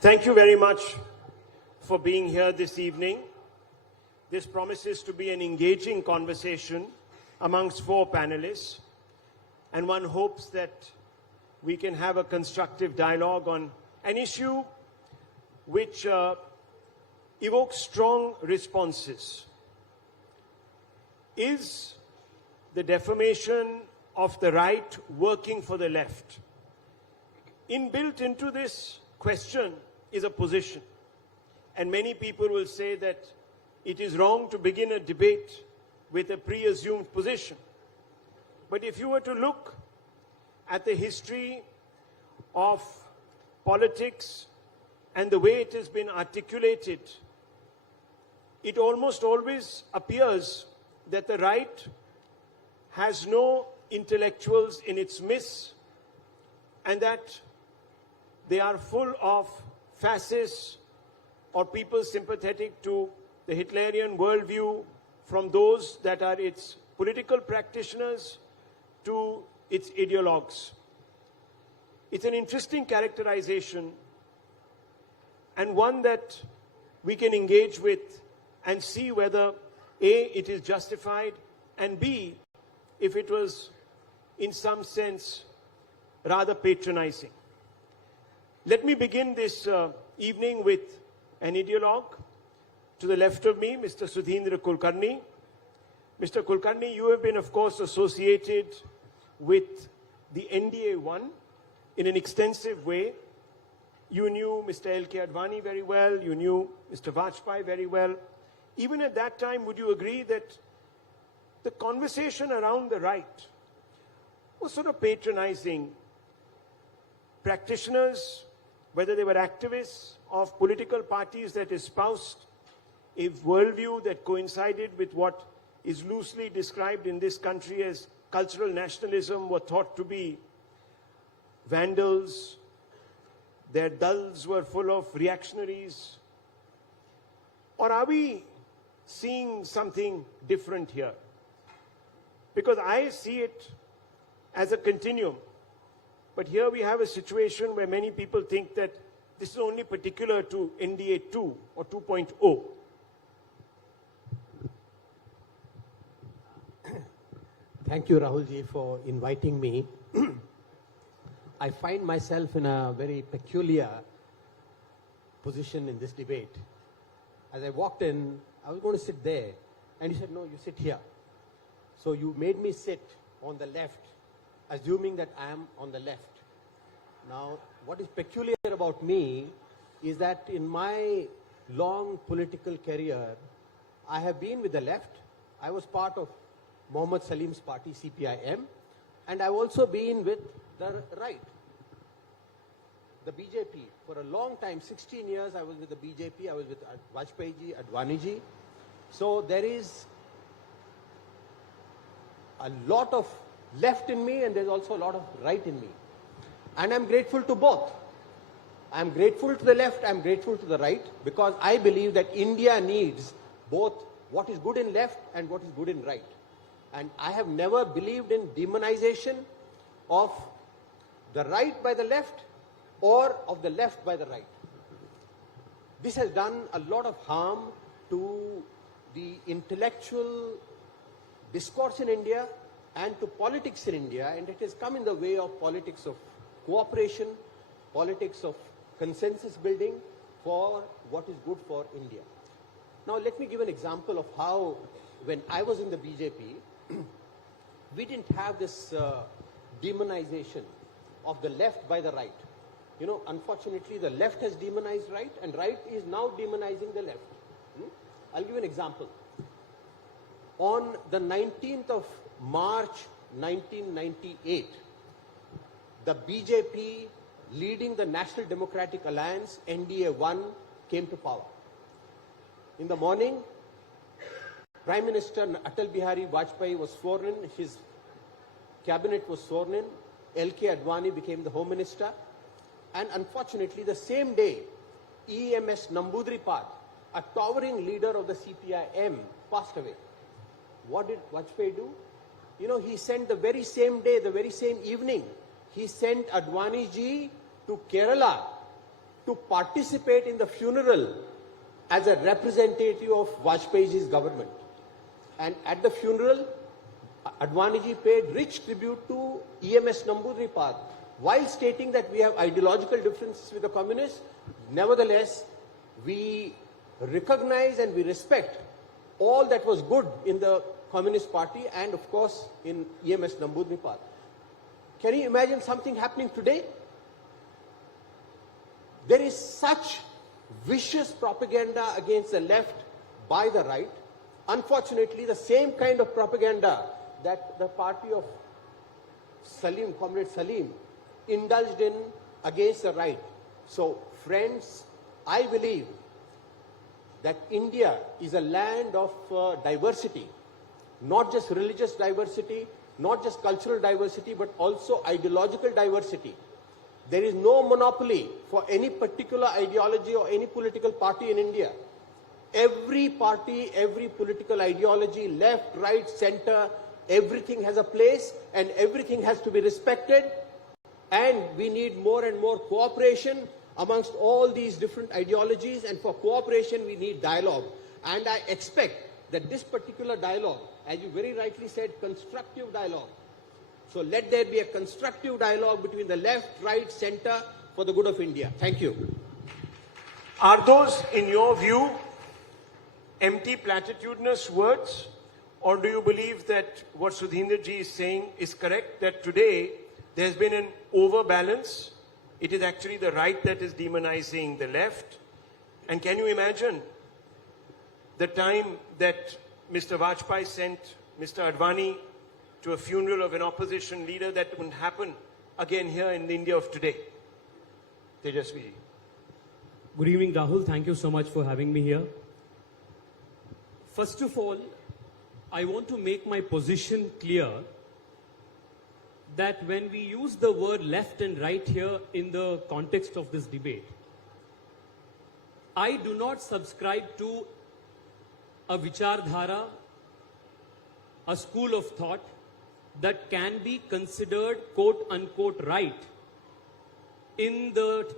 Thank you very much for being here this evening. This promises to be an engaging conversation amongst four panelists, and one hopes that we can have a constructive dialogue on an issue which evokes strong responses. Is the defamation of the right working for the left? Inbuilt into this question is a position. And many people will say that it is wrong to begin a debate with a pre-assumed position. But if you were to look at the history of politics and the way it has been articulated, it almost always appears that the right has no intellectuals in its midst and that they are full of fascists or people sympathetic to the Hitlerian worldview, from those that are its political practitioners to its ideologues. It's an interesting characterization and one that we can engage with and see whether A, it is justified, and B, if it was in some sense rather patronizing. Let me begin this evening with an ideologue. To the left of me, Mr. Sudheendra Kulkarni. Mr. Kulkarni, you have been, of course, associated with the NDA-1 in an extensive way. You knew Mr. L.K. Advani very well. You knew Mr. Vajpayee very well. Even at that time, would you agree that the conversation around the right was sort of patronizing practitioners, whether they were activists of political parties that espoused a worldview that coincided with what is loosely described in this country as cultural nationalism, were thought to be vandals, their dulls were full of reactionaries? Or are we seeing something different here? Because I see it as a continuum. But here we have a situation where many people think that this is only particular to NDA 2 or 2.0. Thank you, Rahulji, for inviting me. I find myself in a very peculiar position in this debate. As I walked in, I was going to sit there, and you said, no, you sit here. So you made me sit on the left, assuming that I am on the left. Now, what is peculiar about me is that in my long political career, I have been with the left. I was part of Mohammed Saleem's party, CPIM, and I've also been with the right, the BJP. For a long time, 16 years, I was with the BJP. I was with Vajpayee ji, Advani ji. So there is a lot of left in me, and there's also a lot of right in me. And I'm grateful to both. I'm grateful to the left, I'm grateful to the right, because I believe that India needs both what is good in left and what is good in right. And I have never believed in demonization of the right by the left or of the left by the right. This has done a lot of harm to the intellectual discourse in India and to politics in India, and it has come in the way of politics of cooperation, politics of consensus building for what is good for India. Now let me give an example of how, when I was in the BJP, we didn't have this demonization of the left by the right. You know, unfortunately, the left has demonized right, and right is now demonizing the left. I'll give you an example. On the 19th of March 1998, the BJP leading the National Democratic Alliance, NDA-1, came to power. In the morning, Prime Minister Atal Bihari Vajpayee was sworn in, his cabinet was sworn in, L.K. Advani became the Home Minister, and unfortunately the same day, EMS Namboodiripad, a towering leader of the CPIM, passed away. What did Vajpayee do? You know, he sent the very same day, the very same evening, he sent Advani ji to Kerala to participate in the funeral as a representative of Vajpayee's government. And at the funeral, Advaniji paid rich tribute to EMS Namboodiripad, while stating that we have ideological differences with the communists. Nevertheless, we recognize and we respect all that was good in the Communist Party and, of course, in EMS Namboodiripad. Can you imagine something happening today? There is such vicious propaganda against the left by the right. Unfortunately, the same kind of propaganda that the party of Saleem, Comrade Saleem, indulged in against the right. So, friends, I believe that India is a land of diversity, not just religious diversity, not just cultural diversity, but also ideological diversity. There is no monopoly for any particular ideology or any political party in India. Every party, every political ideology, left, right, center, everything has a place and everything has to be respected. And we need more and more cooperation amongst all these different ideologies, and for cooperation we need dialogue. And I expect that this particular dialogue, as you very rightly said, constructive dialogue. So let there be a constructive dialogue between the left, right, center for the good of India. Thank you. Are those, in your view, empty platitudinous words? Or do you believe that what Sudheendra ji is saying is correct, that today there has been an overbalance? It is actually the right that is demonizing the left. And can you imagine the time that Mr. Vajpayee sent Mr. Advani to a funeral of an opposition leader, that wouldn't happen again here in the India of today? Tejasvi ji. Good evening, Rahul. Thank you so much for having me here. First of all, I want to make my position clear that when we use the word left and right here in the context of this debate, I do not subscribe to a vichardhara, a school of thought that can be considered quote unquote right in the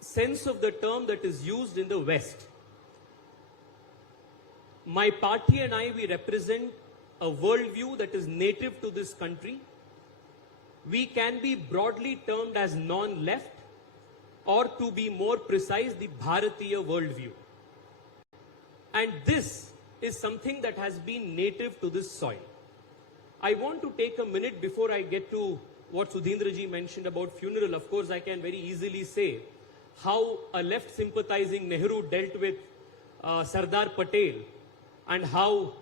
sense of the term that is used in the West. My party and I, we represent a worldview that is native to this country. We can be broadly termed as non-left, or to be more precise, the Bharatiya worldview. And this is something that has been native to this soil. I want to take a minute before I get to what Sudheendra ji mentioned about funeral. Of course, I can very easily say how a left sympathizing Nehru dealt with Sardar Patel, and how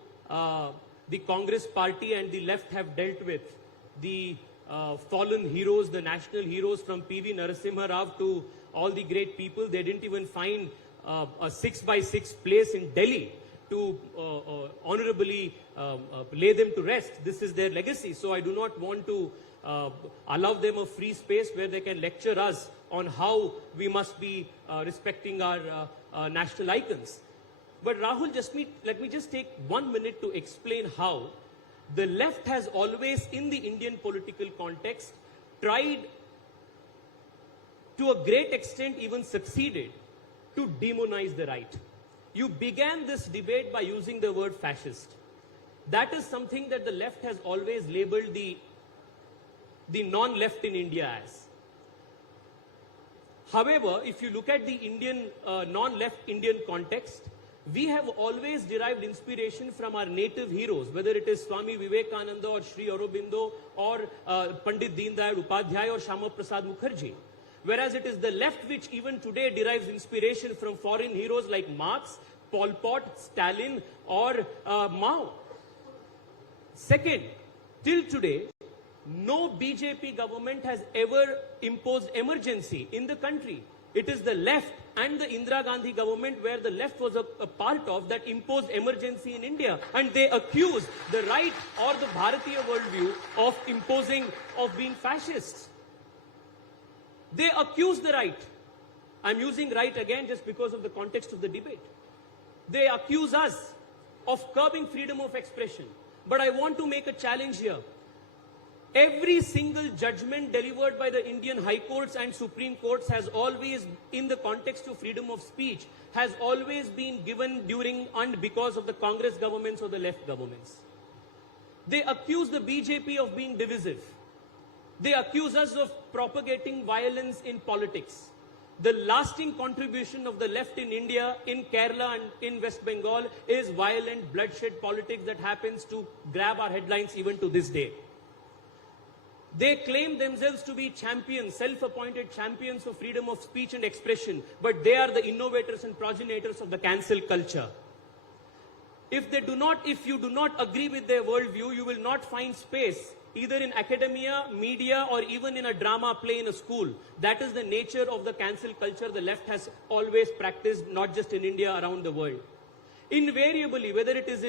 the Congress party and the left have dealt with the fallen heroes, the national heroes, from P.V. Narasimha Rao to all the great people. They didn't even find a 6x6 place in Delhi to honorably lay them to rest. This is their legacy. So I do not want to allow them a free space where they can lecture us on how we must be respecting our national icons. But Rahul, let me just take 1 minute to explain how the left has always, in the Indian political context, tried to a great extent, even succeeded, to demonize the right. You began this debate by using the word fascist. That is something that the left has always labeled the non-left in India as. However, if you look at the Indian, non-left Indian context, we have always derived inspiration from our native heroes, whether it is Swami Vivekananda or Sri Aurobindo or Pandit Deen Dayal Upadhyay or Shama Prasad Mukherjee. Whereas it is the left which even today derives inspiration from foreign heroes like Marx, Pol Pot, Stalin or Mao. Second, till today, no BJP government has ever imposed emergency in the country. It is the left and the Indira Gandhi government, where the left was a part of, that imposed emergency in India. And they accused the right or the Bharatiya worldview of being fascists. They accuse the right. I'm using right again just because of the context of the debate. They accuse us of curbing freedom of expression. But I want to make a challenge here. Every single judgment delivered by the Indian High Courts and Supreme Courts has always, in the context of freedom of speech, has always been given during and because of the Congress governments or the left governments. They accuse the BJP of being divisive. They accuse us of propagating violence in politics. The lasting contribution of the left in India, in Kerala and in West Bengal is violent bloodshed politics that happens to grab our headlines even to this day. They claim themselves to be champions, self-appointed champions of freedom of speech and expression, but they are the innovators and progenitors of the cancel culture. If you do not agree with their worldview, you will not find space either in academia, media, or even in a drama play in a school. That is the nature of the cancel culture the left has always practiced, not just in India, around the world. Invariably, whether it is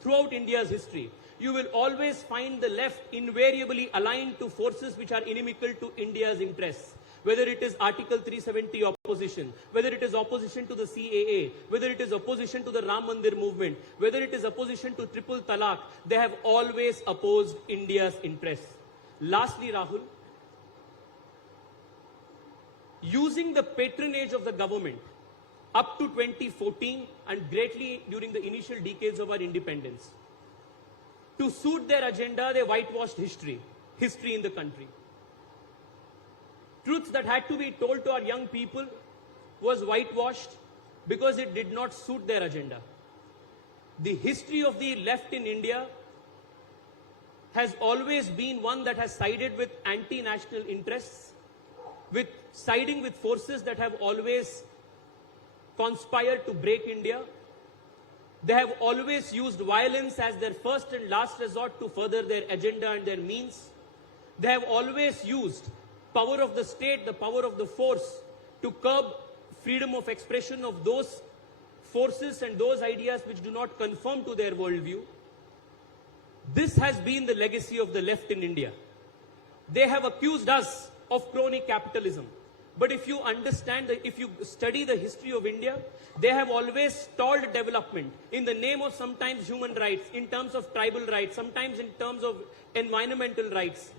throughout India's history, you will always find the left invariably aligned to forces which are inimical to India's interests. Whether it is Article 370 opposition, whether it is opposition to the CAA, whether it is opposition to the Ram Mandir movement, whether it is opposition to triple talaq, they have always opposed India's interests. Lastly, Rahul, using the patronage of the government up to 2014 and greatly during the initial decades of our independence, to suit their agenda, they whitewashed history in the country. Truths that had to be told to our young people was whitewashed because it did not suit their agenda. The history of the left in India has always been one that has sided with anti-national interests, siding with forces that have always conspired to break India. They have always used violence as their first and last resort to further their agenda and their means. They have always used power of the state, the power of the force, to curb freedom of expression of those forces and those ideas which do not conform to their worldview. This has been the legacy of the left in India. They have accused us of crony capitalism. But if you understand, if you study the history of India, they have always stalled development in the name of sometimes human rights, in terms of tribal rights, sometimes in terms of environmental rights,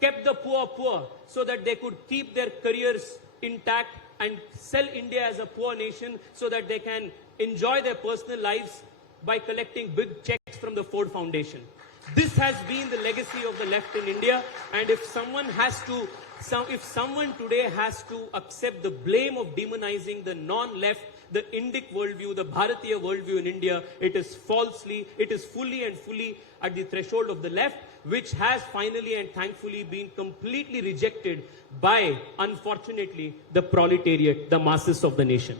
kept the poor so that they could keep their careers intact and sell India as a poor nation so that they can enjoy their personal lives by collecting big checks from the Ford Foundation. This has been the legacy of the left in India, and if someone today has to accept the blame of demonizing the non-left, the Indic worldview, the Bharatiya worldview in India, it is fully and fully at the threshold of the left, which has finally and thankfully been completely rejected by, unfortunately, the proletariat, the masses of the nation.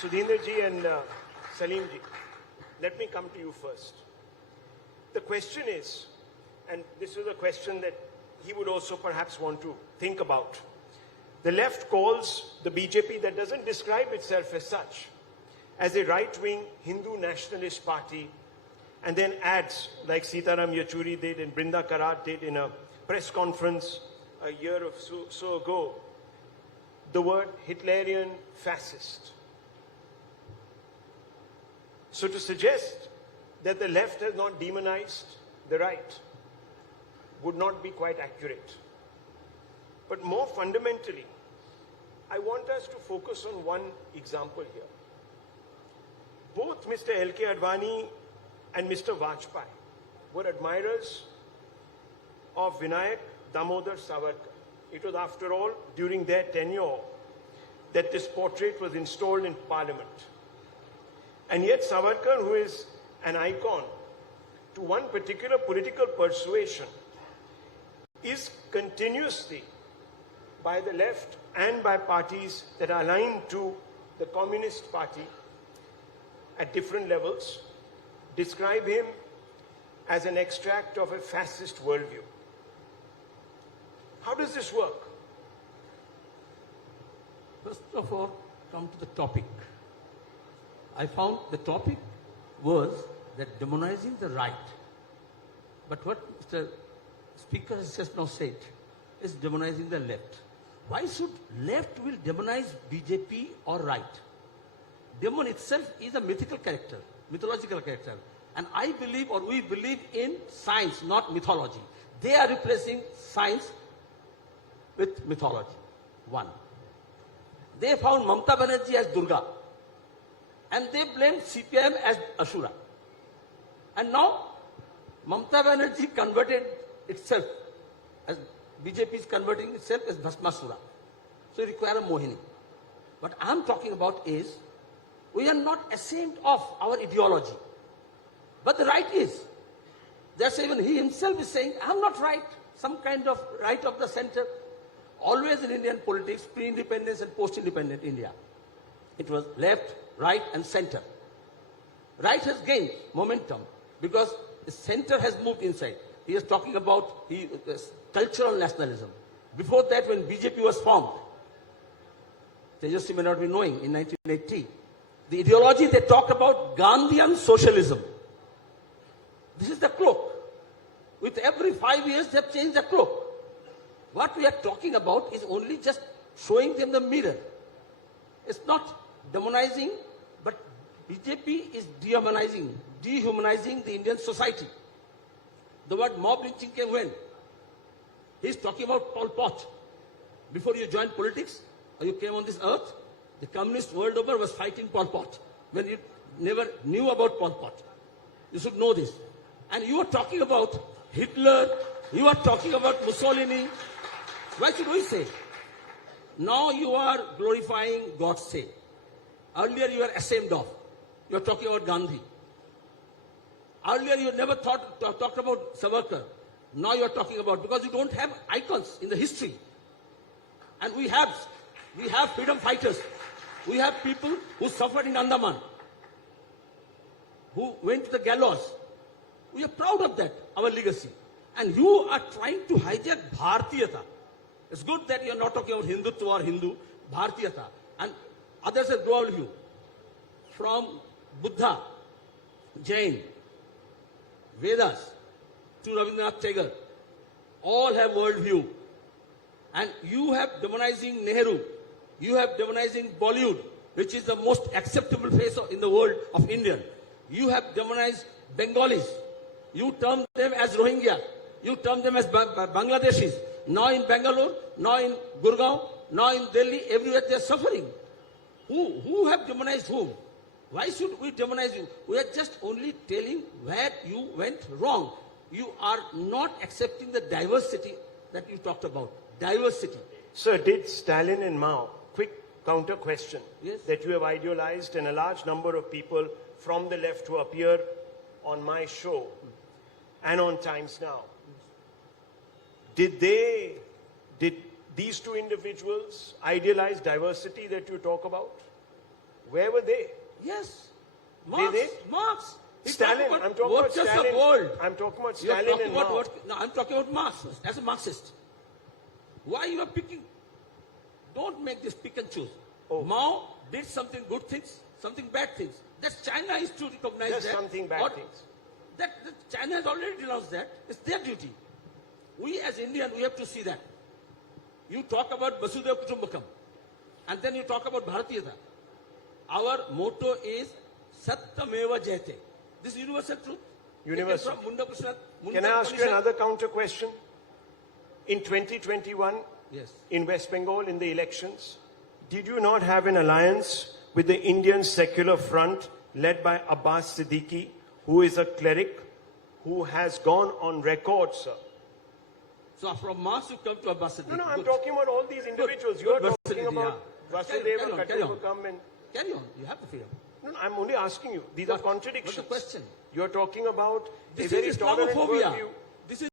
Sudheendra ji and Saleem ji, let me come to you first. The question is, and this is a question that he would also perhaps want to think about. The left calls the BJP, that doesn't describe itself as such, as a right-wing Hindu nationalist party, and then adds, like Sitaram Yechury did and Brinda Karat did in a press conference a year or so ago, the word Hitlerian fascist. So to suggest that the left has not demonized the right would not be quite accurate. But more fundamentally, I want us to focus on one example here. Both Mr. L.K. Advani and Mr. Vajpayee were admirers of Vinayak Damodar Savarkar. It was, after all, during their tenure that this portrait was installed in Parliament. And yet Savarkar, who is an icon to one particular political persuasion, is continuously, by the left and by parties that are aligned to the Communist Party at different levels, describe him as an extract of a fascist worldview. How does this work? First of all, come to the topic. I found the topic was that demonizing the right. But what Mr. Speaker has just now said is demonizing the left. Why should left will demonize BJP or right? Demon itself is a mythical character, mythological character. And I believe, or we believe, in science, not mythology. They are replacing science with mythology. One. They found Mamata Banerjee as Durga. And they blamed CPM as Ashura. And now, Mamata Banerjee converted itself, as BJP is converting itself as Bhasmasura. So you require a Mohini. What I am talking about is, we are not ashamed of our ideology. But the right is. That's even he himself is saying, I am not right. Some kind of right of the center. Always in Indian politics, pre-independence and post-independent India, it was left, right and center. Right has gained momentum because the center has moved inside. He is talking about cultural nationalism. Before that, when BJP was formed, Tejasvi may not be knowing, in 1980, the ideology they talked about Gandhian socialism. This is the cloak. With every 5 years, they have changed the cloak. What we are talking about is only just showing them the mirror. It's not demonizing, but BJP is dehumanizing the Indian society. The word mob lynching came when? He's talking about Pol Pot. Before you joined politics, or you came on this earth, the communist world over was fighting Pol Pot. When you never knew about Pol Pot. You should know this. And you are talking about Hitler, you are talking about Mussolini. Why should we say? Now you are glorifying God's say. Earlier you were ashamed of. You are talking about Gandhi. Earlier you never talked about Savarkar. Now you are talking about, because you don't have icons in the history. And we have freedom fighters. We have people who suffered in Andaman, who went to the gallows. We are proud of that, our legacy. And you are trying to hijack Bhartiyata. It's good that you are not talking about Hindutva or Hindu, Bhartiyata. And others have global view. From Buddha, Jain, Vedas, to Rabindranath Tagore, all have world view. And you have demonizing Nehru. You have demonizing Bollywood, which is the most acceptable face in the world of Indian. You have demonized Bengalis. You term them as Rohingya. You term them as Bangladeshis. Now in Bangalore, now in Gurgaon, now in Delhi, everywhere they are suffering. Who have demonized whom? Why should we demonize you? We are just only telling where you went wrong. You are not accepting the diversity that you talked about. Diversity. Sir, did Stalin and Mao, quick counter question, Yes. that you have idealized, and a large number of people from the left who appear on my show and on Times Now, did these two individuals idealize diversity that you talk about? Where were they? Yes. They did? Marx. Stalin, I'm talking about just Stalin. the world. I'm talking about You are Stalin talking and about Mao. no, I'm talking about Marx as a Marxist. Why you are picking? Don't make this pick and choose. Oh. Mao did something good things, something bad things. That China is to recognize Just that. something bad Or things. That China has already denounced that. It's their duty. We as Indian, we have to see that. You talk about Vasudhaiva Kutumbakam, and then you talk about Bharatiyata. Our motto is Satyameva Jayate. This is universal truth. Universal. From Munda Krishna, Can I ask you another counter question? In 2021, Yes. in West Bengal, in the elections, did you not have an alliance with the Indian Secular Front led by Abbas Siddiqui, who is a cleric who has gone on record, sir? So from Marx you come to Abbas Siddiqui. No, I'm Good. talking about all these individuals. Good. You are Good. talking Vasudeva, about yeah. Vasudeva, Carry on. Kutumbakam, and... Carry on. You have the freedom. No, I'm only asking you. These are contradictions. What's the question? You're talking about This a very is tolerant Islamophobia. worldview. This is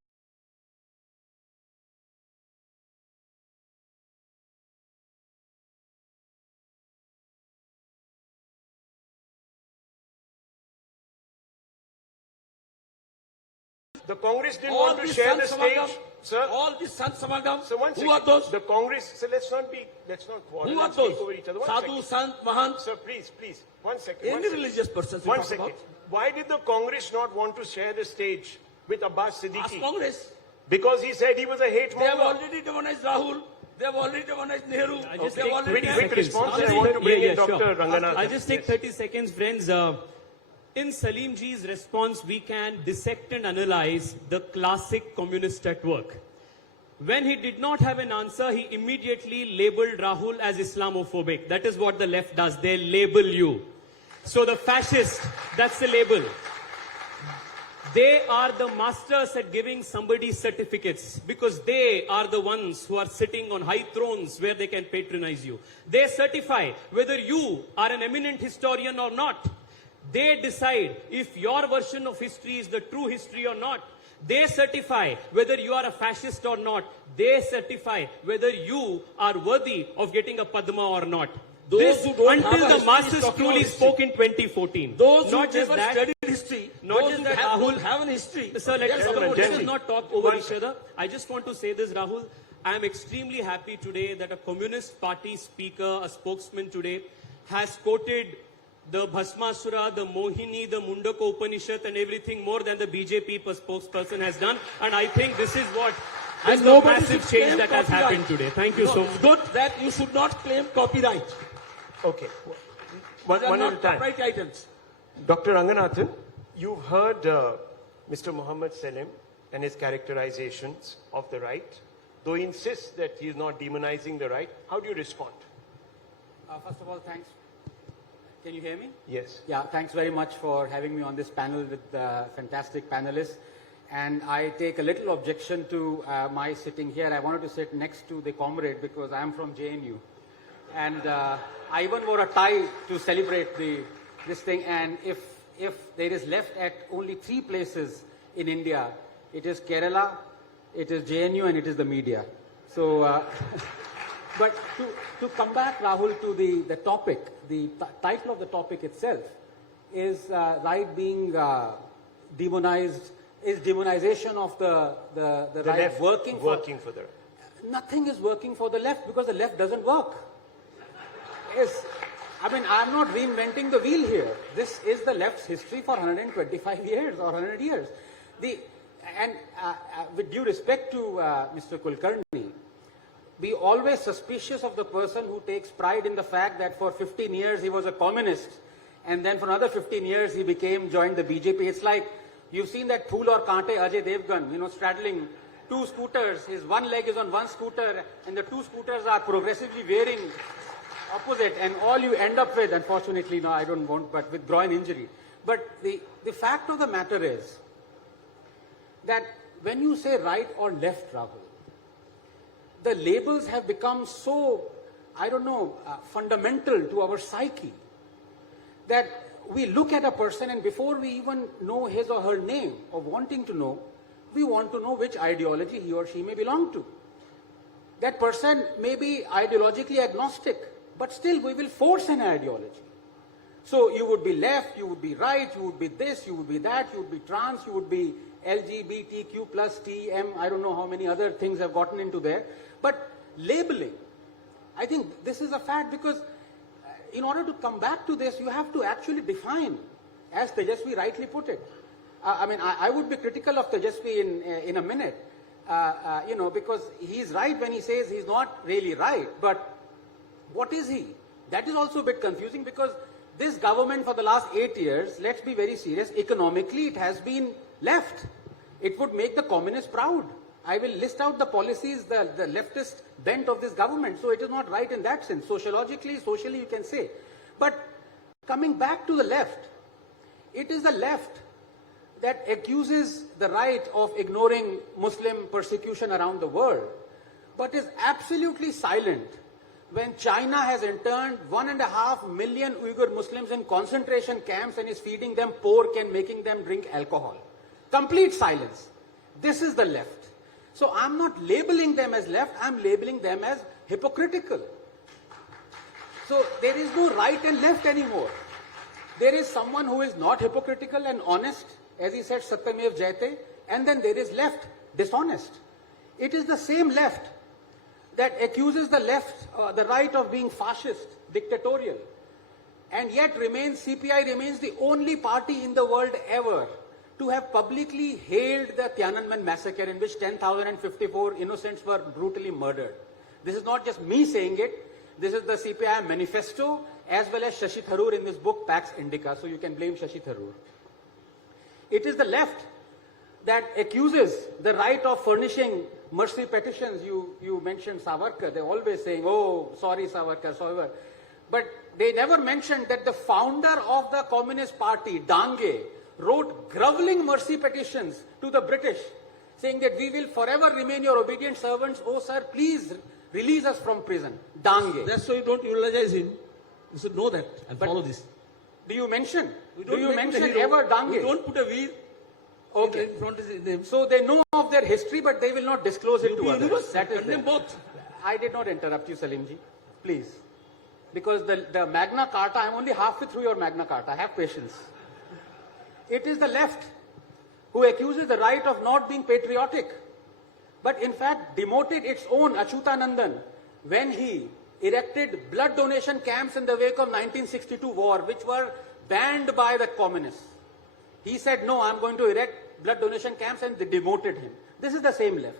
The Congress didn't all want to these share Sant the stage, Samagam, sir. all these Sant Samagam. So one Who second. are those? The Congress. So let's not quarrel. Who are and speak those? over each other. One Sadhu, second. Sant, Mahant. Sir, please. One second. Any religious person. One second. Why did the Congress not want to share the stage with Abbas Ask Siddiqui? Congress. Because he said he was a hate They have monger. already demonized Rahul. They have already demonized Nehru. I just They have take already Quick response. I'll I just want to take- bring yeah, in yeah, Dr. sure. Ranganathan. I'll just take 30 seconds, friends. In Saleem ji's response, we can dissect and analyze the classic communist at work. When he did not have an answer, he immediately labeled Rahul as Islamophobic. That is what the left does. They label you. So the fascist, that's the label. They are the masters at giving somebody certificates because they are the ones who are sitting on high thrones where they can patronize you. They certify whether you are an eminent historian or not. They decide if your version of history is the true history or not. They certify whether you are a fascist or not. They certify whether you are worthy of getting a Padma or not. Those who don't have until a the history masses talking truly about spoke in 2014. Those not who just never that, studied history, not those just who that, don't Rahul, have an history. Sir, Yes, let's not talk over each other. I just want to say this, Rahul. I am extremely happy today that a Communist Party speaker, a spokesman today, has quoted the Bhasmasura, the Mohini, the Mundaka Upanishad and everything more than the BJP spokesperson has done. And I think this is what is the massive change that has happened today. Thank you so much. Good that you should not claim copyright. Okay. These are One at a not time. copyright items. Dr. Ranganathan, you've heard Mr. Muhammad Saleem and his characterizations of the right. Though he insists that he is not demonizing the right, how do you respond? First of all, thanks. Can you hear me? Yes. Yeah, thanks very much for having me on this panel with fantastic panelists. And I take a little objection to my sitting here. I wanted to sit next to the comrade because I am from JNU. And I even wore a tie to celebrate this thing. And if there is left at only 3 places in India, it is Kerala, it is JNU, and it is the media. So, but to come back, Rahul, to the topic, the title of the topic itself is right being demonized, is demonization of the right left working for the right. Nothing is working for the left because the left doesn't work. I mean, I'm not reinventing the wheel here. This is the left's history for 125 years or 100 years. With due respect to Mr. Kulkarni, be always suspicious of the person who takes pride in the fact that for 15 years he was a communist and then for another 15 years he joined the BJP. It's like you've seen that Phool aur Kaante Ajay Devgan, straddling 2 scooters. His one leg is on one scooter and the 2 scooters are progressively wearing opposite, and all you end up with, unfortunately, no, I don't want, but with groin injury. But the fact of the matter is that when you say right or left, Rahul, the labels have become so, fundamental to our psyche that we look at a person and before we even know his or her name or wanting to know, we want to know which ideology he or she may belong to. That person may be ideologically agnostic, but still we will force an ideology. So you would be left, you would be right, you would be this, you would be that, you would be trans, you would be LGBTQ plus TM, I don't know how many other things have gotten into there. But labeling, I think this is a fact because in order to come back to this, you have to actually define, as Tejasvi rightly put it. I would be critical of Tejasvi in a minute, because he's right when he says he's not really right, but what is he? That is also a bit confusing because this government for the last 8 years, let's be very serious, economically it has been left. It would make the communists proud. I will list out the policies, the leftist bent of this government. So it is not right in that sense. Socially you can say. But coming back to the left, it is the left that accuses the right of ignoring Muslim persecution around the world, but is absolutely silent when China has interned 1.5 million Uyghur Muslims in concentration camps and is feeding them pork and making them drink alcohol. Complete silence. This is the left. So I'm not labeling them as left, I'm labeling them as hypocritical. So there is no right and left anymore. There is someone who is not hypocritical and honest, as he said, Satyamev Jayate, and then there is left, dishonest. It is the same left that accuses the left, the right of being fascist, dictatorial, and yet CPI remains the only party in the world ever to have publicly hailed the Tiananmen massacre in which 10,054 innocents were brutally murdered. This is not just me saying it. This is the CPI manifesto as well as Shashi Tharoor in this book, Pax Indica, so you can blame Shashi Tharoor. It is the left that accuses the right of furnishing mercy petitions. You mentioned Savarkar. They're always saying, oh, sorry Savarkar, sorry. But they never mentioned that the founder of the Communist Party, Dange, wrote groveling mercy petitions to the British, saying that we will forever remain your obedient servants. Oh, sir, please release us from prison. Dange. That's why you don't eulogize him. You should know that and follow this. Do you mention? Do you mention ever Dange? We don't put a V Okay. in front of his name. So they know of their history, but they will not disclose it to others. That is Condemn there. both. I did not interrupt you, Saleemji. Please. Because the Magna Carta, I'm only halfway through your Magna Carta. Have patience. It is the left who accuses the right of not being patriotic, but in fact demoted its own Achyutanandan when he erected blood donation camps in the wake of 1962 war, which were banned by the communists. He said, no, I'm going to erect blood donation camps, and they demoted him. This is the same left.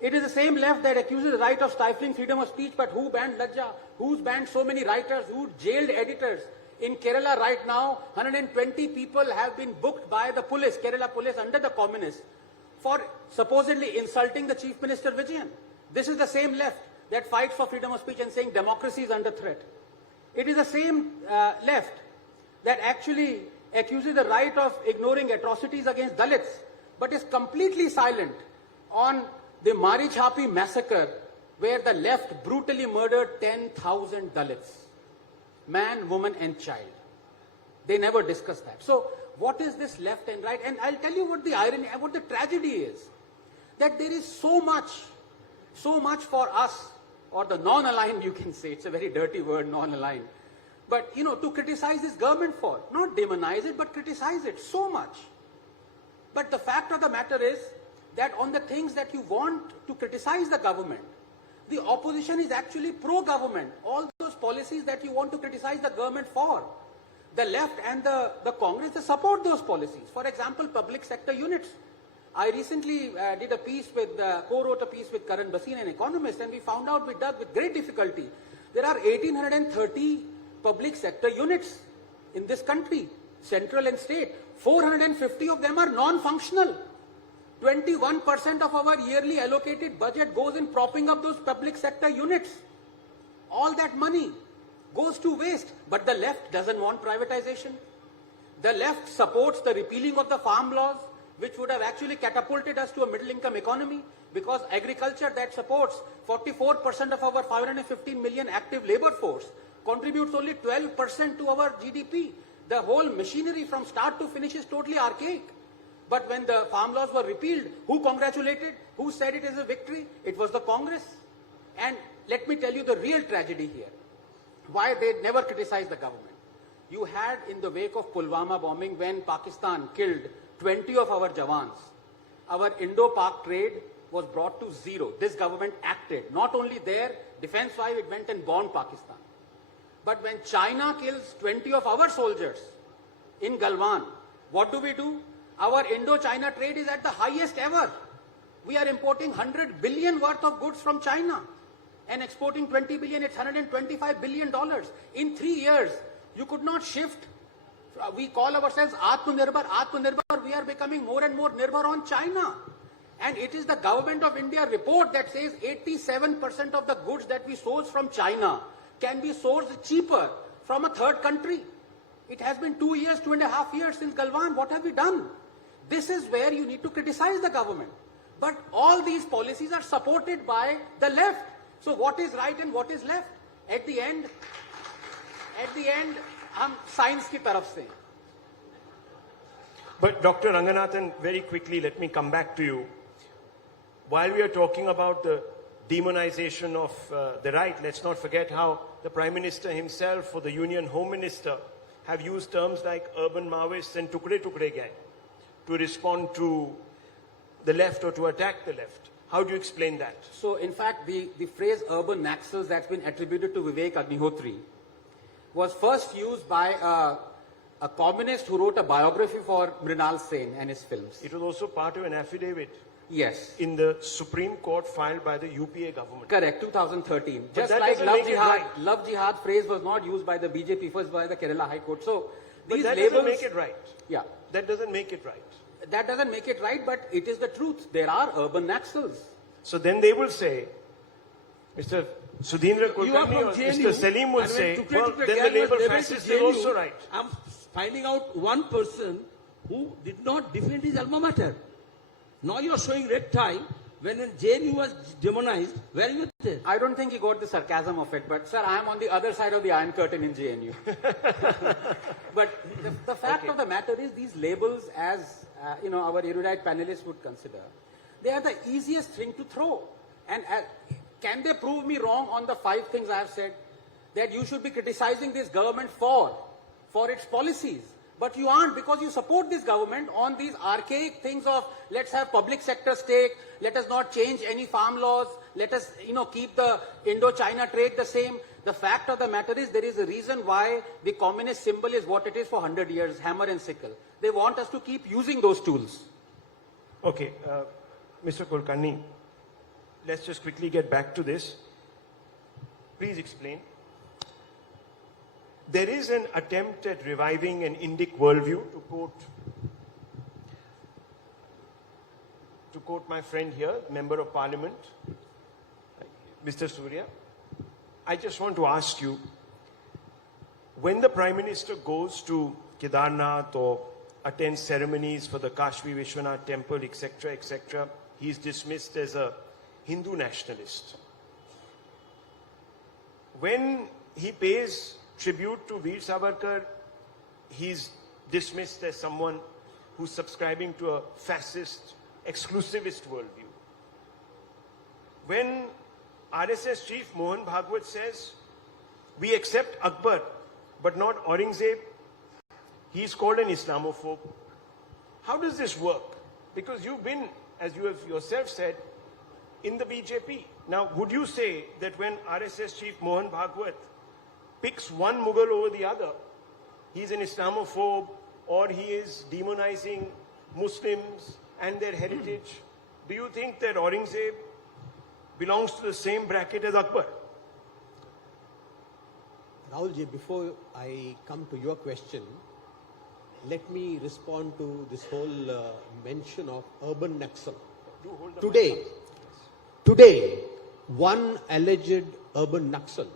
It is the same left that accuses the right of stifling freedom of speech, but who banned Lajja? Who's banned so many writers? Who jailed editors? In Kerala right now, 120 people have been booked by the police, Kerala police under the communists, for supposedly insulting the Chief Minister Vijayan. This is the same left that fights for freedom of speech and saying democracy is under threat. It is the same left that actually accuses the right of ignoring atrocities against Dalits, but is completely silent on the Marichapi massacre, where the left brutally murdered 10,000 Dalits. Man, woman and child. They never discuss that. So what is this left and right? And I'll tell you what the irony, what the tragedy is. That there is so much for us, or the non-aligned you can say, it's a very dirty word, non-aligned. But, to criticize this government for, not demonize it, but criticize it so much. But the fact of the matter is that on the things that you want to criticize the government, the opposition is actually pro-government. All those policies that you want to criticize the government for, the left and the Congress, they support those policies. For example, public sector units. I recently did a piece with, co-wrote a piece with Karan Bhasin, an economist, and we found out, we dug with great difficulty, there are 1,830 public sector units in this country, central and state. 450 of them are non-functional. 21% of our yearly allocated budget goes in propping up those public sector units. All that money goes to waste. But the left doesn't want privatization. The left supports the repealing of the farm laws, which would have actually catapulted us to a middle income economy, because agriculture that supports 44% of our 515 million active labor force contributes only 12% to our GDP. The whole machinery from start to finish is totally archaic. But when the farm laws were repealed, who congratulated? Who said it is a victory? It was the Congress. And let me tell you the real tragedy here. Why they never criticized the government. You had in the wake of Pulwama bombing, when Pakistan killed 20 of our Jawans, our Indo-Pak trade was brought to zero. This government acted. Not only there, defense-wise, it went and bombed Pakistan. But when China kills 20 of our soldiers in Galwan, what do? Our Indo-China trade is at the highest ever. We are importing 100 billion worth of goods from China and exporting 20 billion. It's $125 billion. In 3 years, you could not shift. We call ourselves Atmanirbhar. We are becoming more and more Nirbhar on China. And it is the government of India report that says 87% of the goods that we source from China can be sourced cheaper from a third country. It has been 2 years, 2.5 years since Galwan. What have we done? This is where you need to criticize the government. But all these policies are supported by the left. So what is right and what is left? At the end, हम science की तरफ से. But Dr. Ranganathan, very quickly, let me come back to you. While we are talking about the demonization of the right, let's not forget how the Prime Minister himself or the Union Home Minister have used terms like urban Maoists and Tukde gang to respond to the left or to attack the left. How do you explain that? So in fact, the phrase urban Naxals that's been attributed to Vivek Agnihotri was first used by a communist who wrote a biography for Mrinal Sen and his films. It was also part of an affidavit. Yes. in the Supreme Court filed by the UPA government. Correct, 2013. But Just that like doesn't love make it jihad, right. love jihad phrase was not used by the BJP, first by the Kerala High Court. So But these that labels, doesn't make it right. yeah, That doesn't make it right. that doesn't make it right, but it is the truth. There are urban Naxals. So then they will say, Mr. Sudheendra You are Kulkarni or from Mr. JNU, Saleem will and when say, Tukre well, Tukre then the gang was label labeled fascist to is JNU, also right. I'm finding out one person who did not defend his alma mater. Now you are showing red tie when JNU was demonized. Where you there? I don't think he got the sarcasm of it, but sir, I am on the other side of the Iron Curtain in JNU. But the fact of the matter is, these labels, as our erudite panelists would consider, they are the easiest thing to throw. And can they prove me wrong on the 5 things I have said? That you should be criticizing this government for its policies. But you aren't, because you support this government on these archaic things of let's have public sector stake, let us not change any farm laws, let us keep the Indo-China trade the same. The fact of the matter is, there is a reason why the communist symbol is what it is for 100 years, hammer and sickle. They want us to keep using those tools. Okay, Mr. Kulkarni, let's just quickly get back to this. Please explain. There is an attempt at reviving an Indic worldview, to quote my friend here, Member of Parliament, Mr. Surya. I just want to ask you, when the Prime Minister goes to Kedarnath or attends ceremonies for the Kashi Vishwanath temple, etc., he is dismissed as a Hindu nationalist. When he pays tribute to Veer Savarkar, he's dismissed as someone who's subscribing to a fascist, exclusivist worldview. When RSS chief Mohan Bhagwat says, we accept Akbar, but not Aurangzeb, he's called an Islamophobe. How does this work? Because you've been, as you have yourself said, in the BJP. Now, would you say that when RSS chief Mohan Bhagwat picks one Mughal over the other, he's an Islamophobe, or he is demonizing Muslims and their heritage? Do you think that Aurangzeb belongs to the same bracket as Akbar? Rahulji, before I come to your question, let me respond to this whole mention of urban Naxal. Today, one alleged urban Naxal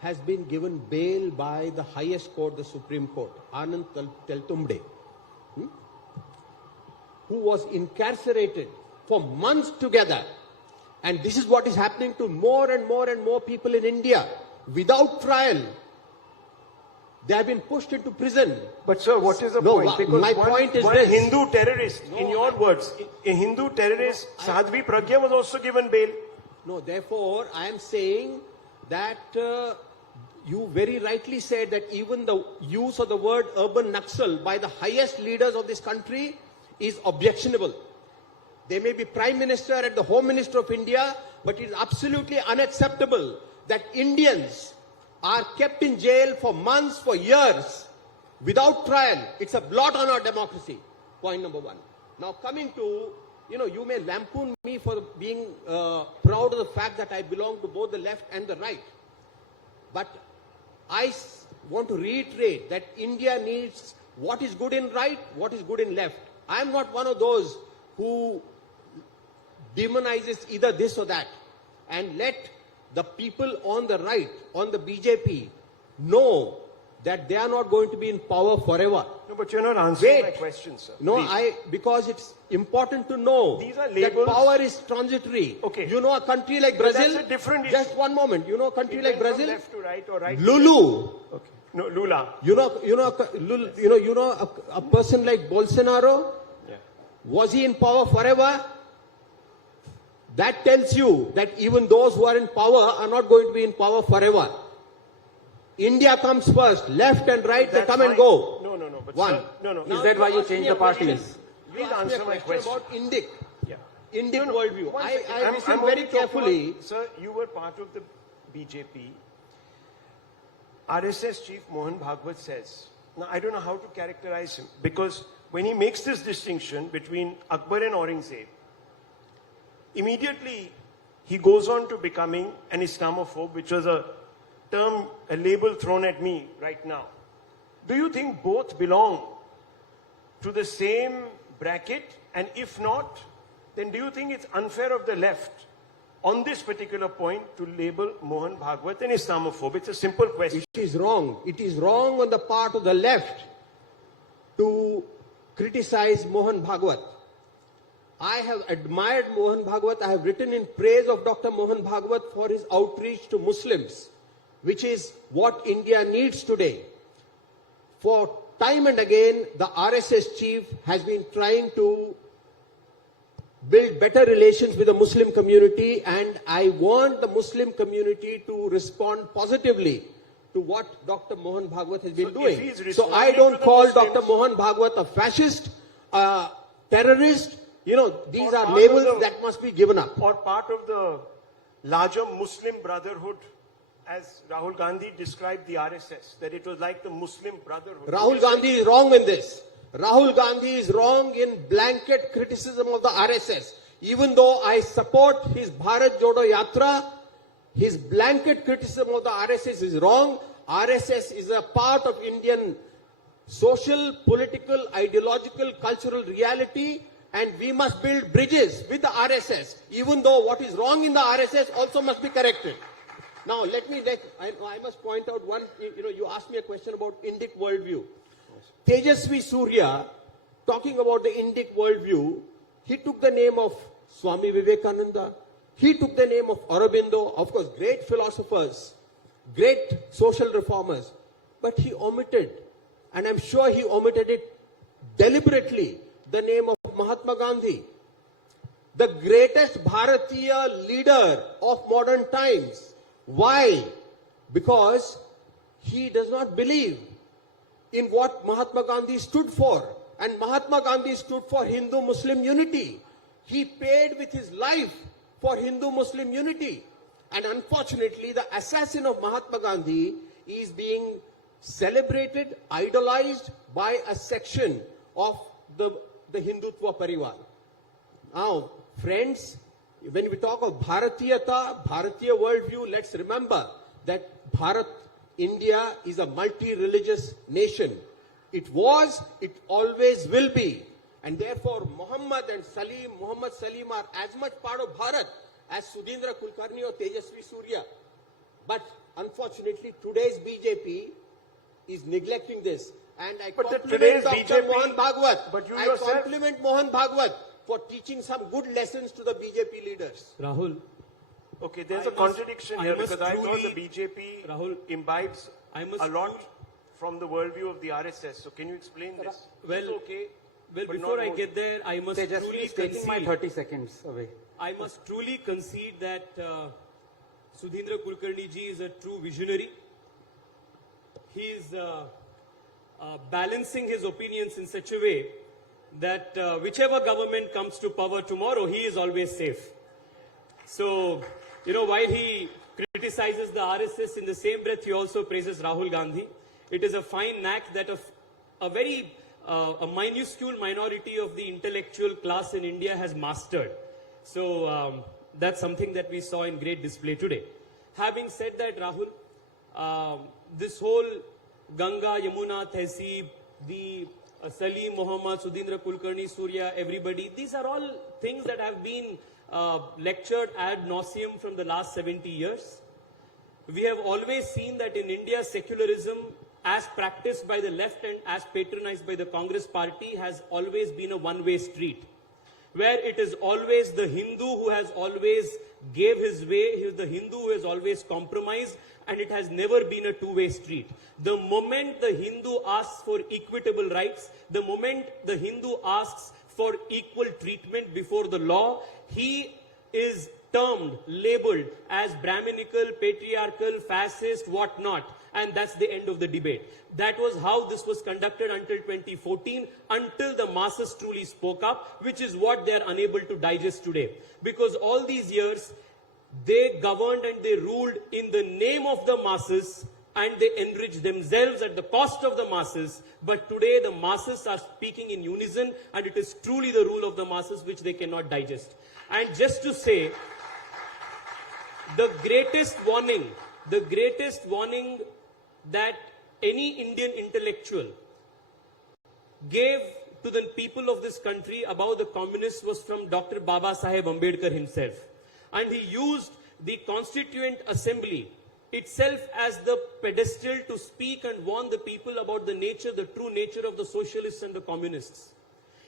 has been given bail by the highest court, the Supreme Court, Anand Ranganathan, who was incarcerated for months together. And this is what is happening to more and more and more people in India without trial. They have been pushed into prison. But sir, what is the No, point? Because my point is one this. Hindu terrorist, in your words, a Hindu terrorist, Sadhvi Pragya was also given bail. No, therefore, I am saying that you very rightly said that even the use of the word urban Naxal by the highest leaders of this country is objectionable. They may be Prime Minister and the Home Minister of India, but it is absolutely unacceptable that Indians are kept in jail for months, for years, without trial. It's a blot on our democracy. Point number one. Now coming to, you may lampoon me for being proud of the fact that I belong to both the left and the right. But I want to reiterate that India needs what is good in right, what is good in left. I am not one of those who demonizes either this or that. And let the people on the right, on the BJP, know that they are not going to be in power forever. No, but you're not answering my question, sir. No, Please. because it's important to know These are that labels. power is transitory. Okay. You know a country like But Brazil? that's a different Just issue. one moment. You know a country It like went from Brazil? left to right or right to Lulu. left. Okay. No, Lula. You know a person like Bolsonaro? Yeah. Was he in power forever? That tells you that even those who are in power are not going to be in power forever. India comes first, left and right, they That's come and fine. go. No. But One. sir, no. Is that why you changed the parties? Please You asked me answer a my question. about Indic. Yeah. Indic worldview. One I second. listened only very talking carefully. about- sir, you were part of the BJP. RSS chief Mohan Bhagwat says, now I don't know how to characterize him, because when he makes this distinction between Akbar and Aurangzeb, immediately he goes on to becoming an Islamophobe, which was a term, a label thrown at me right now. Do you think both belong to the same bracket? And if not, then do you think it's unfair of the left on this particular point to label Mohan Bhagwat an Islamophobe? It's a simple question. It is wrong. It is wrong on the part of the left to criticize Mohan Bhagwat. I have admired Mohan Bhagwat. I have written in praise of Dr. Mohan Bhagwat for his outreach to Muslims, which is what India needs today. For time and again, the RSS chief has been trying to build better relations with the Muslim community, and I want the Muslim community to respond positively to what Dr. Mohan Bhagwat has been doing. So I don't call Dr. Mohan Bhagwat a fascist, a terrorist. You know, these are labels that must be given up. Or part of the larger Muslim brotherhood, as Rahul Gandhi described the RSS, that it was like the Muslim brotherhood. Rahul Gandhi is wrong in this. Rahul Gandhi is wrong in blanket criticism of the RSS. Even though I support his Bharat Jodo Yatra, his blanket criticism of the RSS is wrong. RSS is a part of Indian social, political, ideological, cultural reality, and we must build bridges with the RSS, even though what is wrong in the RSS also must be corrected. Now, I must point out one, you asked me a question about Indic worldview. Tejasvi Surya, talking about the Indic worldview, he took the name of Swami Vivekananda, he took the name of Aurobindo, of course, great philosophers, great social reformers, but he omitted, and I'm sure he omitted it deliberately, the name of Mahatma Gandhi, the greatest Bharatiya leader of modern times. Why? Because he does not believe in what Mahatma Gandhi stood for. And Mahatma Gandhi stood for Hindu-Muslim unity. He paid with his life for Hindu-Muslim unity. And unfortunately, the assassin of Mahatma Gandhi is being celebrated, idolized by a section of the Hindutva Parivar. Now, friends, when we talk of Bharatiyata, Bharatiya worldview, let's remember that India is a multi-religious nation. It was, it always will be. And therefore, Muhammad Saleem are as much part of Bharat as Sudheendra Kulkarni or Tejasvi Surya. But unfortunately, today's BJP is neglecting this. And I compliment Dr. Mohan Bhagwat. I compliment Mohan Bhagwat for teaching some good lessons to the BJP leaders. Rahul. Okay, there's a contradiction here because I thought the BJP imbibes a lot from the worldview of the RSS. So can you explain this? Well, before I get there, I must truly taking my 30 seconds away. I must truly concede that Sudheendra Kulkarni ji is a true visionary. He is balancing his opinions in such a way that whichever government comes to power tomorrow, he is always safe. So, while he criticizes the RSS, in the same breath he also praises Rahul Gandhi. It is a fine knack that a very minuscule minority of the intellectual class in India has mastered. So that's something that we saw in great display today. Having said that, Rahul, this whole Ganga, Yamuna, Tehzeeb, the Saleem, Muhammad, Sudheendra Kulkarni, Surya, everybody, these are all things that have been lectured ad nauseum from the last 70 years. We have always seen that in India, secularism, as practiced by the left and as patronized by the Congress party, has always been a one-way street, where it is always the Hindu who has always gave his way, he is the Hindu who has always compromised, and it has never been a two-way street. The moment the Hindu asks for equitable rights, the moment the Hindu asks for equal treatment before the law, he is termed, labeled as Brahminical, patriarchal, fascist, whatnot. And that's the end of the debate. That was how this was conducted until 2014, until the masses truly spoke up, which is what they are unable to digest today. Because all these years, they governed and they ruled in the name of the masses, and they enriched themselves at the cost of the masses. But today the masses are speaking in unison, and it is truly the rule of the masses which they cannot digest. And just to say, the greatest warning that any Indian intellectual gave to the people of this country about the communists was from Dr. Baba Saheb Ambedkar himself. And he used the Constituent Assembly itself as the pedestal to speak and warn the people about the true nature of the socialists and the communists.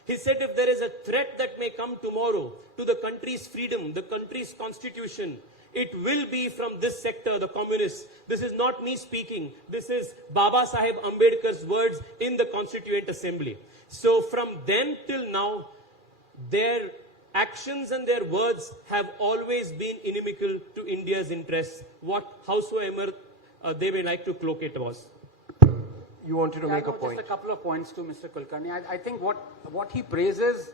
He said if there is a threat that may come tomorrow to the country's freedom, the country's constitution, it will be from this sector, the communists. This is not me speaking. This is Baba Saheb Ambedkar's words in the Constituent Assembly. So from then till now, their actions and their words have always been inimical to India's interests, howsoever they may like to cloak it was. You wanted to make a point. Just a couple of points to Mr. Kulkarni. I think what he praises,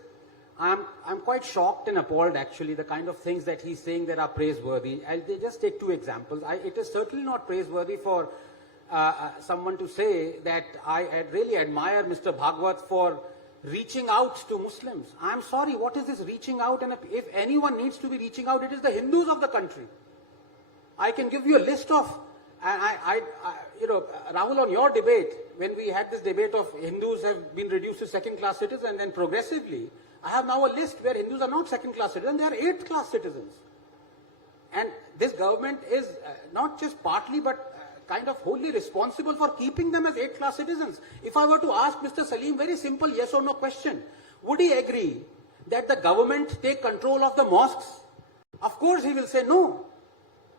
I'm quite shocked and appalled actually, the kind of things that he's saying that are praiseworthy. I'll just take two examples. It is certainly not praiseworthy for someone to say that I really admire Mr. Bhagwat for reaching out to Muslims. I'm sorry, what is this reaching out? And if anyone needs to be reaching out, it is the Hindus of the country. I can give you a list of, Rahul, on your debate, when we had this debate of Hindus have been reduced to second-class citizens, and then progressively, I have now a list where Hindus are not second-class citizens, they are eighth-class citizens. And this government is not just partly, but kind of wholly responsible for keeping them as eighth-class citizens. If I were to ask Mr. Saleem, very simple yes or no question, would he agree that the government take control of the mosques? Of course he will say no.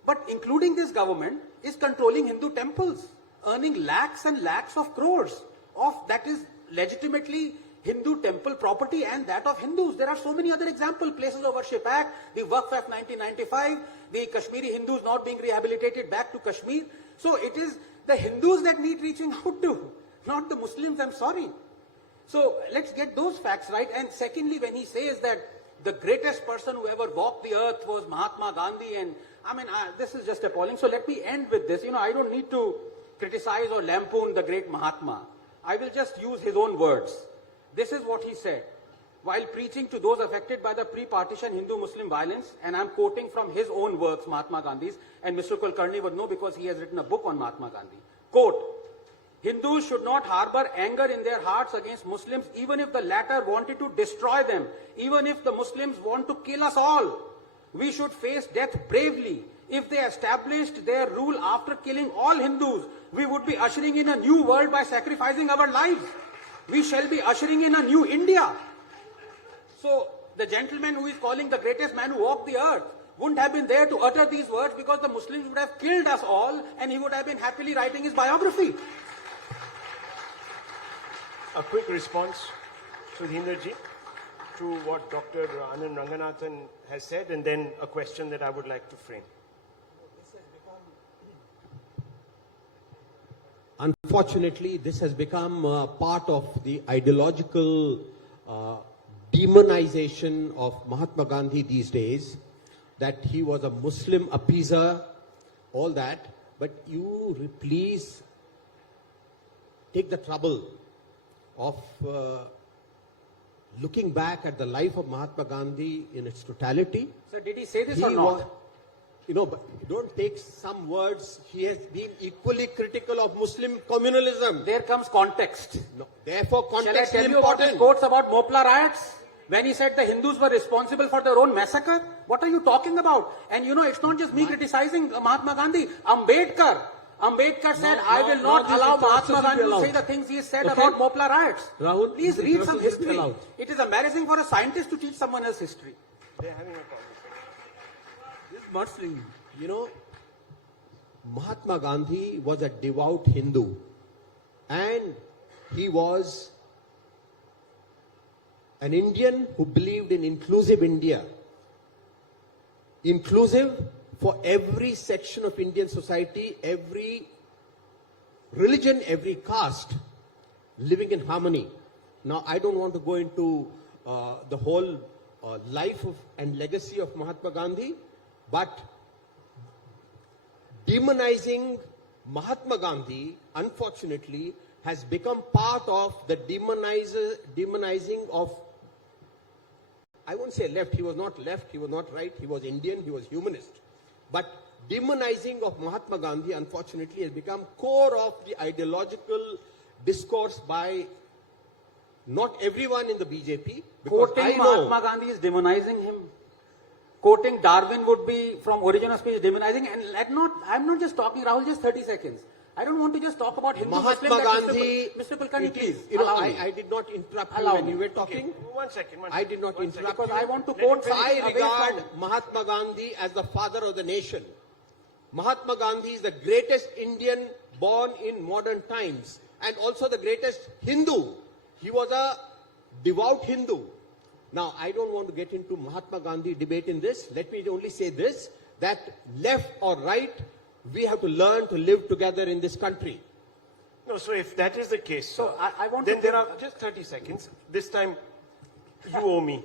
But including this government is controlling Hindu temples, earning lakhs and lakhs of crores of that is legitimately Hindu temple property and that of Hindus. There are so many other examples, Places of Worship Act, the Waqf Act 1995, the Kashmiri Hindus not being rehabilitated back to Kashmir. So it is the Hindus that need reaching out to, not the Muslims, I'm sorry. So let's get those facts right. And secondly, when he says that the greatest person who ever walked the earth was Mahatma Gandhi, and this is just appalling. So let me end with this. I don't need to criticize or lampoon the great Mahatma. I will just use his own words. This is what he said while preaching to those affected by the pre-partition Hindu-Muslim violence, and I'm quoting from his own works, Mahatma Gandhi's, and Mr. Kulkarni would know because he has written a book on Mahatma Gandhi. Quote, Hindus should not harbor anger in their hearts against Muslims, even if the latter wanted to destroy them, even if the Muslims want to kill us all. We should face death bravely. If they established their rule after killing all Hindus, we would be ushering in a new world by sacrificing our lives. We shall be ushering in a new India. So the gentleman who is calling the greatest man who walked the earth wouldn't have been there to utter these words because the Muslims would have killed us all and he would have been happily writing his biography. A quick response, Sudheendra ji, to what Dr. Anand Ranganathan has said, and then a question that I would like to frame. Unfortunately, this has become part of the ideological demonization of Mahatma Gandhi these days, that he was a Muslim appeaser, all that. But you please take the trouble of looking back at the life of Mahatma Gandhi in its totality. So did he say this or not? But don't take some words. He has been equally critical of Muslim communalism. There comes context. No. Therefore, context Shall I tell is you about his important. quotes about Mopla riots? When he said the Hindus were responsible for their own massacre? What are you talking about? And it's not just me criticizing Mahatma Gandhi. Ambedkar said, I will not allow Mahatma Gandhi to say the things he said about Mopla riots. Rahul, please read some history. allowed. It is embarrassing for a scientist to teach someone else history. They're having a conversation. Mudslinging. Mahatma Gandhi was a devout Hindu, and he was an Indian who believed in inclusive India. Inclusive for every section of Indian society, every religion, every caste, living in harmony. Now, I don't want to go into the whole life and legacy of Mahatma Gandhi, but demonizing Mahatma Gandhi, unfortunately, has become part of the demonizing of I won't say left, he was not right, he was Indian, he was humanist. But demonizing of Mahatma Gandhi, unfortunately, has become core of the ideological discourse by not everyone in the BJP. Because Quoting Mahatma Gandhi is demonizing him. Quoting Darwin would be from Origin of Species demonizing. And I'm not just talking, Rahul, just 30 seconds. I don't want to just talk about Hindu Mahatma Muslim. Gandhi, Mr. Kulkarni, please. I did not interrupt you when you were talking. One second. I did not interrupt Because you. I want to quote something I away regard from- Mahatma Gandhi as the father of the nation. Mahatma Gandhi is the greatest Indian born in modern times and also the greatest Hindu. He was a devout Hindu. Now, I don't want to get into Mahatma Gandhi debate in this. Let me only say this, that left or right, we have to learn to live together in this country. No, so if that is the case, So I want then to there give- are just 30 seconds. This time, you owe me.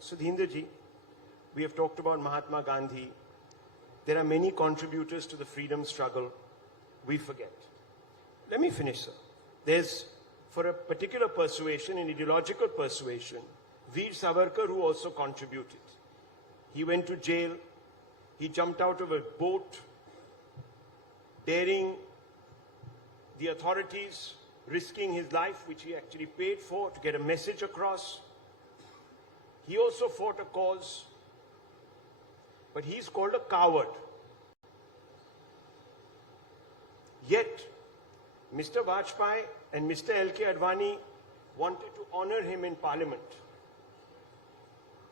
Sudheendra ji, we have talked about Mahatma Gandhi. There are many contributors to the freedom struggle. We forget. Let me finish, sir. There's, for a particular persuasion, an ideological persuasion, Veer Savarkar, who also contributed. He went to jail. He jumped out of a boat, daring the authorities, risking his life, which he actually paid for, to get a message across. He also fought a cause, but he's called a coward. Yet, Mr. Vajpayee and Mr. L.K. Advani wanted to honor him in Parliament.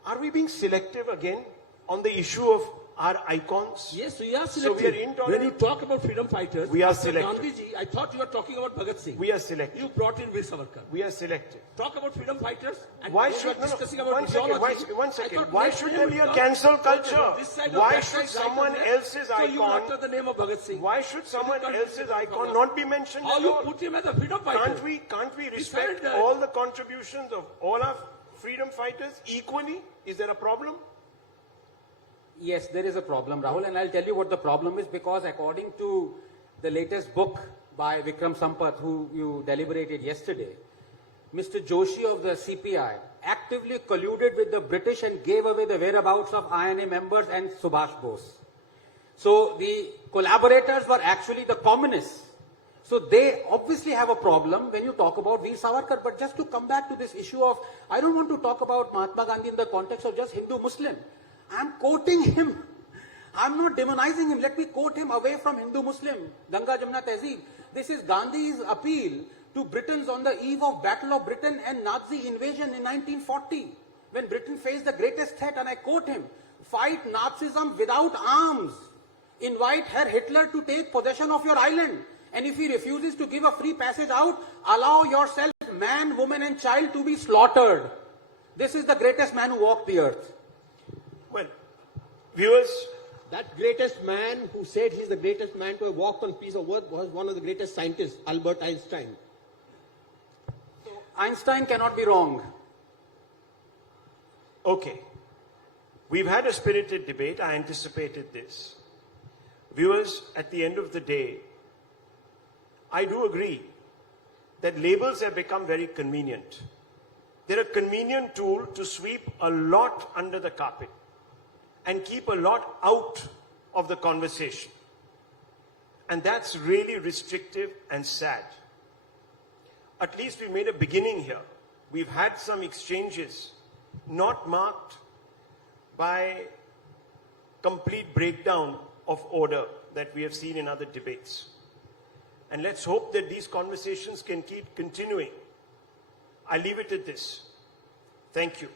Are we being selective again on the issue of our icons? Yes, we are So selective. we are intolerant. When you talk about freedom fighters, We are after selective. Gandhiji, I thought you were talking about Bhagat Singh. We are selective. You brought in Veer Savarkar. We are selective. Talk about freedom fighters. And Why when should we are discussing no, about one second, ideology, one I second. thought Why let should me there be a talk. cancel Okay, culture? this side or Why that should side, someone right or else's left? So you icon? utter the name of Bhagat Singh. Why should someone can't else's discuss icon about not be mentioned How at you all? put him as a freedom fighter? Can't we Besides respect that- all the contributions of all our freedom fighters equally? Is there a problem? Yes, there is a problem, Rahul, and I'll tell you what the problem is, because according to the latest book by Vikram Sampath, who you deliberated yesterday, Mr. Joshi of the CPI actively colluded with the British and gave away the whereabouts of INA members and Subhash Bose. So the collaborators were actually the communists. So they obviously have a problem when you talk about Veer Savarkar. But just to come back to this issue of, I don't want to talk about Mahatma Gandhi in the context of just Hindu-Muslim. I'm quoting him. I'm not demonizing him. Let me quote him away from Hindu-Muslim. Ganga Jamna Tehzeeb. This is Gandhi's appeal to Britons on the eve of Battle of Britain and Nazi invasion in 1940, when Britain faced the greatest threat, and I quote him, "Fight Nazism without arms. Invite Herr Hitler to take possession of your island. And if he refuses to give a free passage out, allow yourself, man, woman and child, to be slaughtered." This is the greatest man who walked the earth. Well, viewers, That greatest man who said he's the greatest man to have walked on piece of earth was one of the greatest scientists, Albert Einstein. Einstein cannot be wrong. okay. We've had a spirited debate. I anticipated this. Viewers, at the end of the day, I do agree that labels have become very convenient. They're a convenient tool to sweep a lot under the carpet and keep a lot out of the conversation. And that's really restrictive and sad. At least we made a beginning here. We've had some exchanges not marked by complete breakdown of order that we have seen in other debates. And let's hope that these conversations can keep continuing. I leave it at this. Thank you.